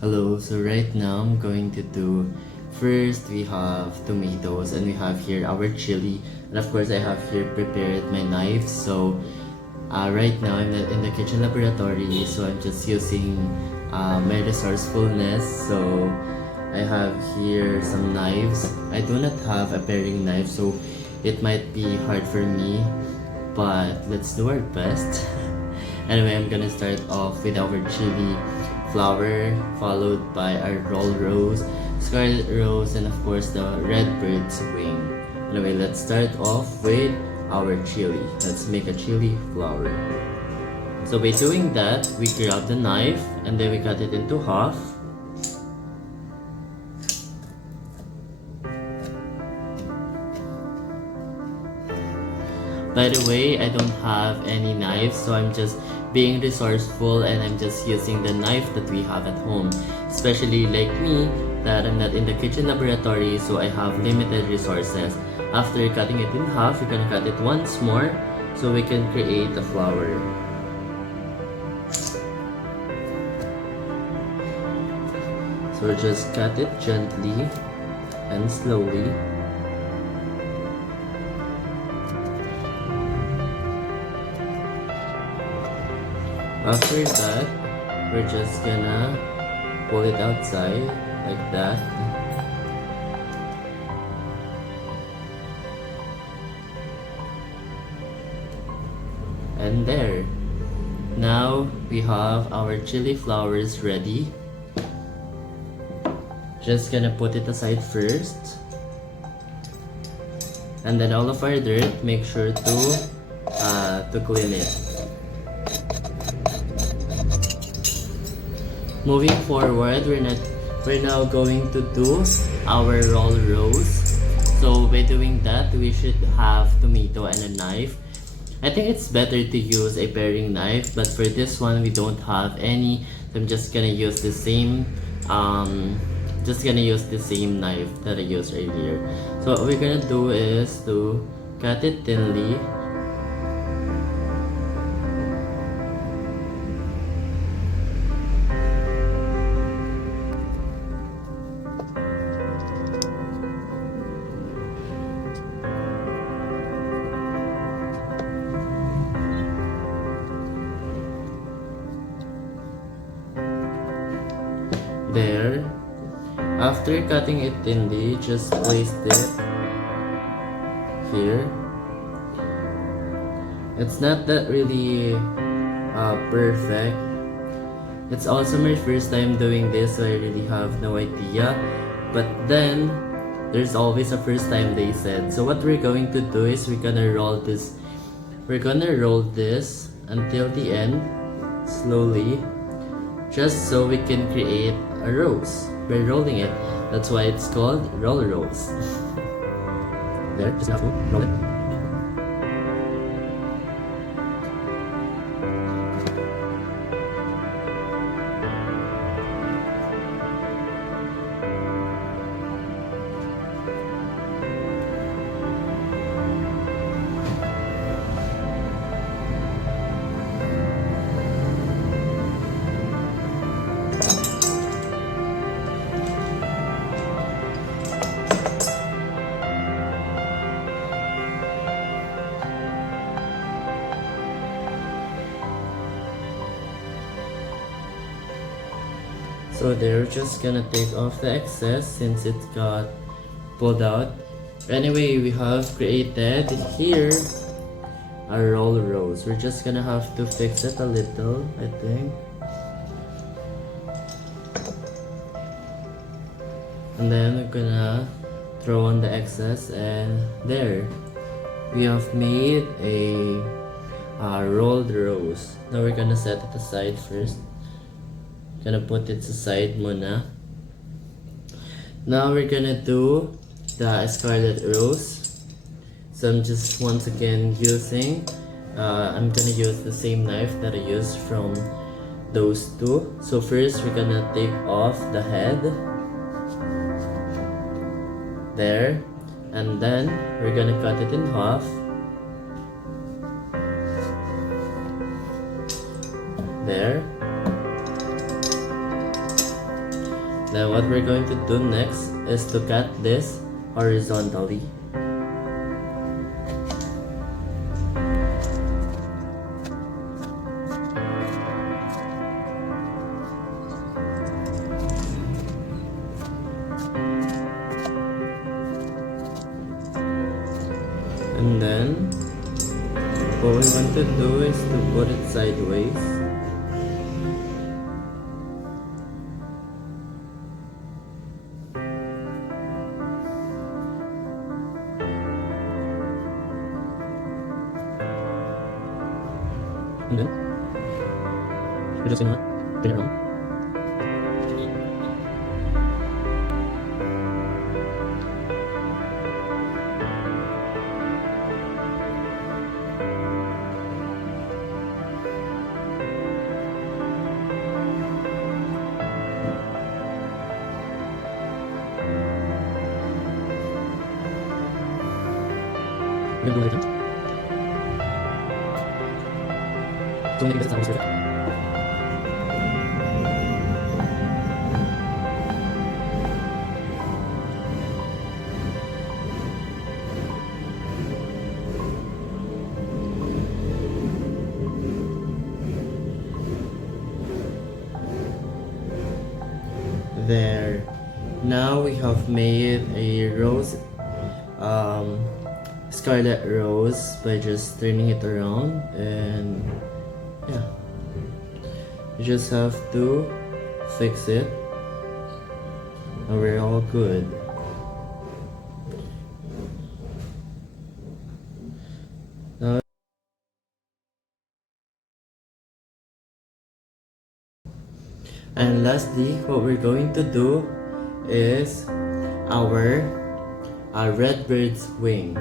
Hello, so right now I'm going to do, first we have tomatoes and we have here our chili, and of course I have here prepared my knife. So right now I'm not in the kitchen laboratory, so I'm just using my resourcefulness. So I have here some knives. I do not have a paring knife, so it might be hard for me, but let's do our best. Anyway, I'm gonna start off with our chili flower, followed by our roll rose, scarlet rose, and of course the red bird's wing. Anyway, let's start off with our chili. Let's make a chili flower. So by doing that, we grab the knife and then we cut it into half. By the way, I don't have any knives, so I'm just being resourceful and I'm just using the knife that we have at home. Especially like me, that I'm not in the kitchen laboratory, so I have limited resources. After cutting it in half, we're gonna cut it once more so we can create a flower. So just cut it gently and slowly. After that, we're just gonna pull it outside like that. And there. Now we have our chili flowers ready. Just gonna put it aside first. And then all of our dirt, make sure to clean it. Moving forward, we're now going to do our roll rose. So by doing that, we should have tomato and a knife. I think it's better to use a paring knife, but for this one we don't have any. So I'm just gonna use the same knife that I used earlier. So what we're gonna do is to cut it thinly. There. After cutting it thinly, just place it here. It's not that really perfect. It's also my first time doing this, so I really have no idea. But then, there's always a first time, they said. So what we're going to do is we're gonna roll this. We're gonna roll this until the end, slowly. Just so we can create a rose by rolling it. That's why it's called roll rose. There, just have to roll it. So they're just gonna take off the excess since it got pulled out. Anyway, we have created here a roll rose. We're just gonna have to fix it a little, I think. And then we're gonna throw on the excess, and there. We have made a rolled rose. Now we're gonna set it aside first. Gonna put it aside muna. Now we're gonna do the scarlet rose. So I'm just once again using, I'm gonna use the same knife that I used from those two. So first we're gonna take off the head. There. And then we're gonna cut it in half. There. then what we're going to do next is to cut this horizontally. And then what we want to do is to put it sideways. And then we're just gonna turn it around. We're gonna do it. So make this sound perfect. There. Now we have made a rose, scarlet rose by just turning it around, and yeah, you just have to fix it and we're all good. Now, and lastly, what we're going to do is our red bird's wing.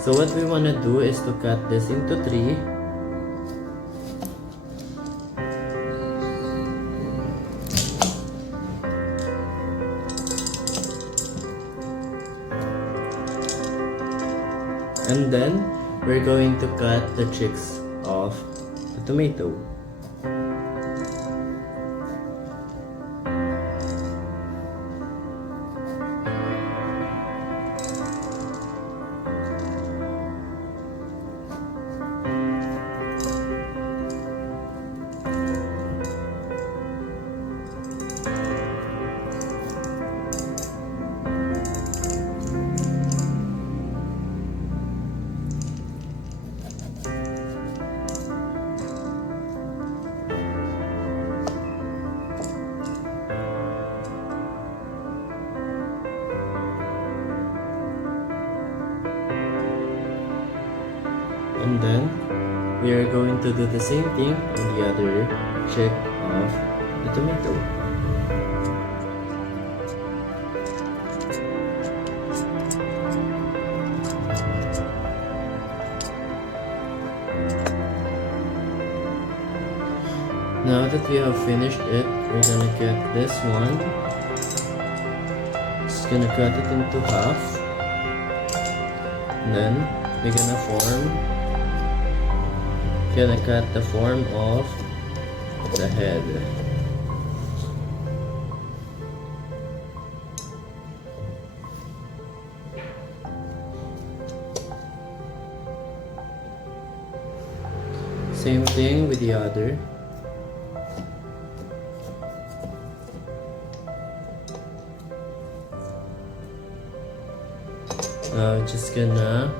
So what we want to do is to cut this into 3. And then we're going to cut the cheeks of the tomato. And then we are going to do the same thing on the other cheek of the tomato. Now that we have finished it, we're gonna get this one. Just gonna cut it into half. And then we're gonna cut the form of the head. Same thing with the other. Just gonna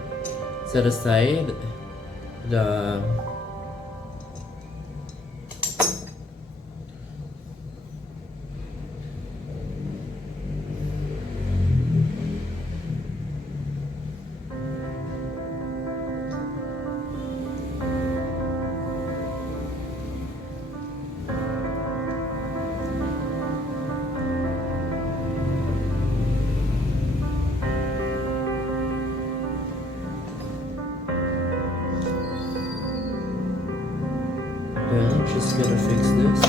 set aside the just gonna fix this.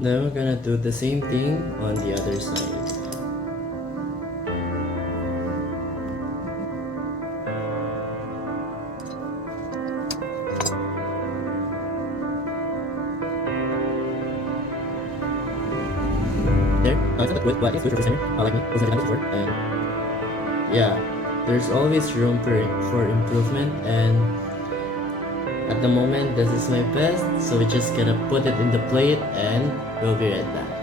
Then we're gonna do the same thing on the other side. There, it's not good, but it's good for first timer. Like me, who's never done this before. And yeah, there's always room for improvement, and at the moment this is my best, so we just gotta put it in the plate and we'll be right back.